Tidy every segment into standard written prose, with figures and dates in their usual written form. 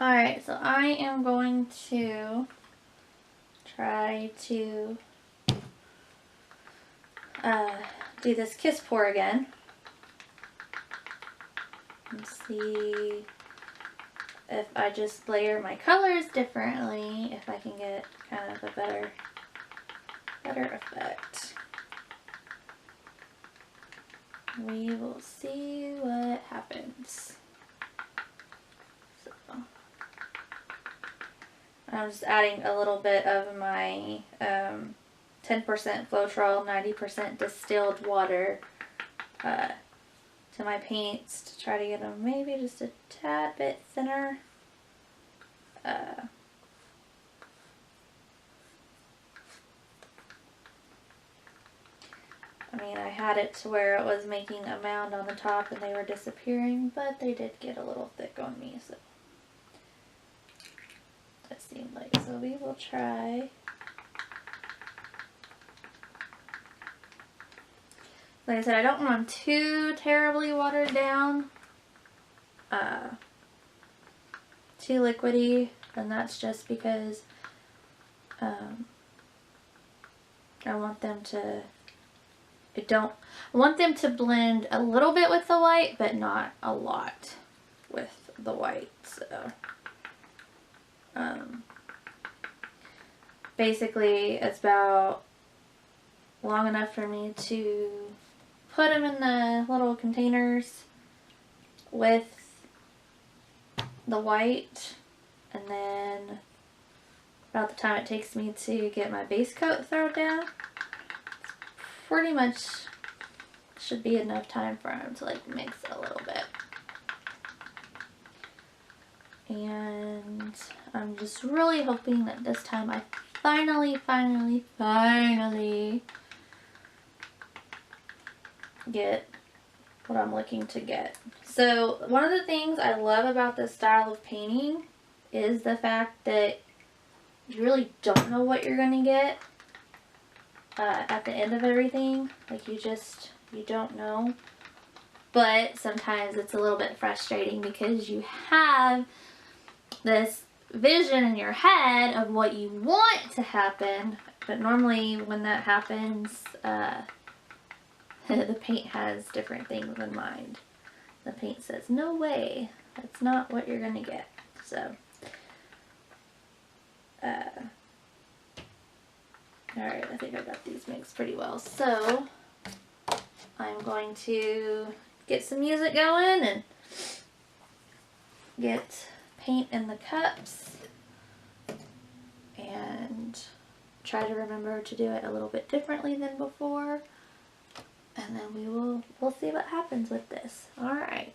Alright, so I am going to try to do this kiss pour again and see if I just layer my colors differently, if I can get kind of a better effect. We will see what happens. So I'm just adding a little bit of my 10% Floetrol, 90% distilled water to my paints to try to get them maybe just a tad bit thinner. I mean, I had it to where it was making a mound on the top and they were disappearing, but they did get a little thick on me, so it seemed like. So we will try. Like I said, I don't want them too terribly watered down, too liquidy, and that's just because I want them to. I want them to blend a little bit with the white, but not a lot with the white. So basically, it's about long enough for me to put them in the little containers with the white, and then about the time it takes me to get my base coat thrown down, pretty much should be enough time for them to like mix a little bit. And I'm just really hoping that this time I finally get what I'm looking to get. So one of the things I love about this style of painting is the fact that you really don't know what you're going to get at the end of everything. Like you don't know. But sometimes it's a little bit frustrating because you have this vision in your head of what you want to happen, but normally when that happens, the paint has different things in mind. The paint says, no way, that's not what you're gonna get. So, alright, I think I got these mixed pretty well. So, I'm going to get some music going and get paint in the cups and try to remember to do it a little bit differently than before, and then we'll see what happens with this. All right.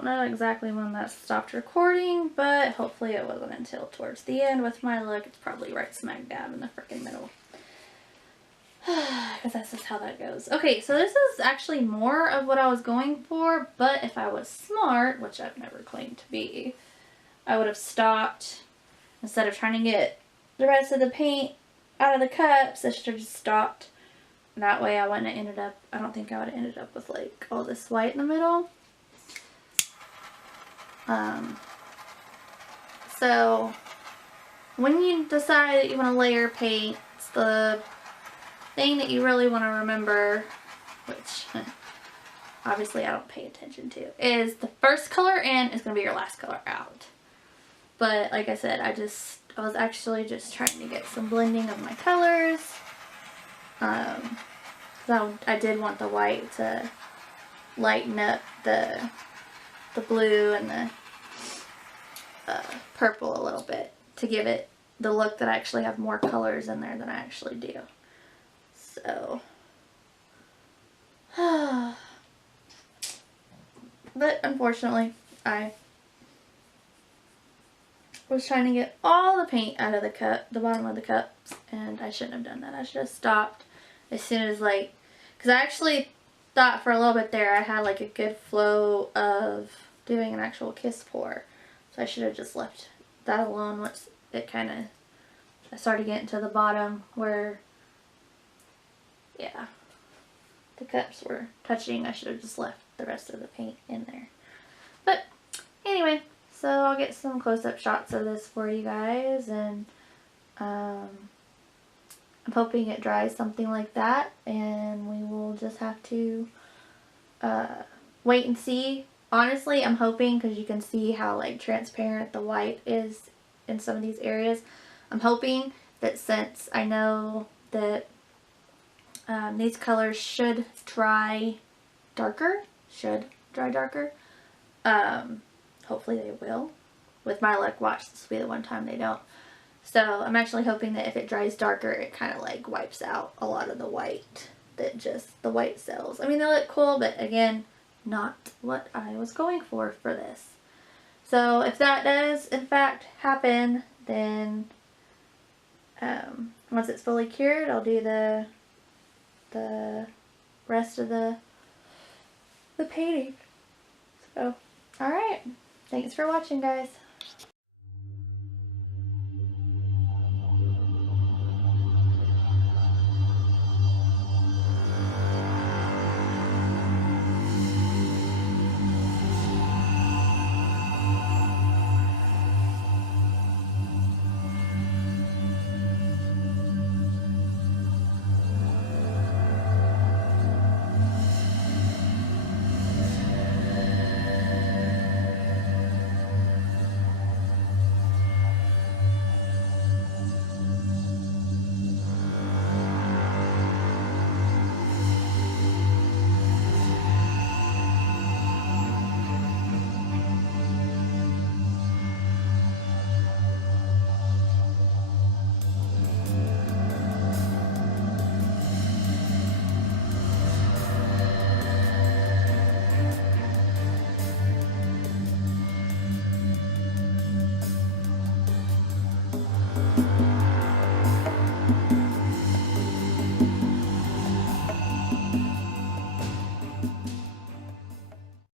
don't know exactly when that stopped recording, but hopefully it wasn't until towards the end. With my look, it's probably right smack dab in the freaking middle. Because that's just how that goes. Okay, so this is actually more of what I was going for, but if I was smart, which I've never claimed to be, I would have stopped. Instead of trying to get the rest of the paint out of the cups, I should have just stopped. That way I wouldn't have ended up, I don't think I would have ended up with like all this white in the middle. So when you decide that you want to layer paint, it's the thing that you really want to remember, which obviously I don't pay attention to, is the first color in is going to be your last color out. But like I said, I was actually just trying to get some blending of my colors. I did want the white to lighten up the blue and the purple a little bit to give it the look that I actually have more colors in there than I actually do. So, but unfortunately, I was trying to get all the paint out of the cup, the bottom of the cups, and I shouldn't have done that. I should have stopped as soon as, like, because I actually thought for a little bit there I had like a good flow of doing an actual kiss pour. So I should have just left that alone once it kind of, I started getting to the bottom where, yeah, the cups were touching. I should have just left the rest of the paint in there. But anyway, so I'll get some close-up shots of this for you guys, and I'm hoping it dries something like that, and we will just have to wait and see. Honestly, I'm hoping, because you can see how like transparent the white is in some of these areas, I'm hoping that since I know that these colors should dry darker, hopefully they will. With my luck, watch, this will be the one time they don't. So I'm actually hoping that if it dries darker, it kind of like wipes out a lot of the white, that just the white cells. I mean, they look cool, but again, not what I was going for this. So if that does in fact happen, then once it's fully cured, I'll do the rest of the painting. So, alright. Thanks for watching, guys.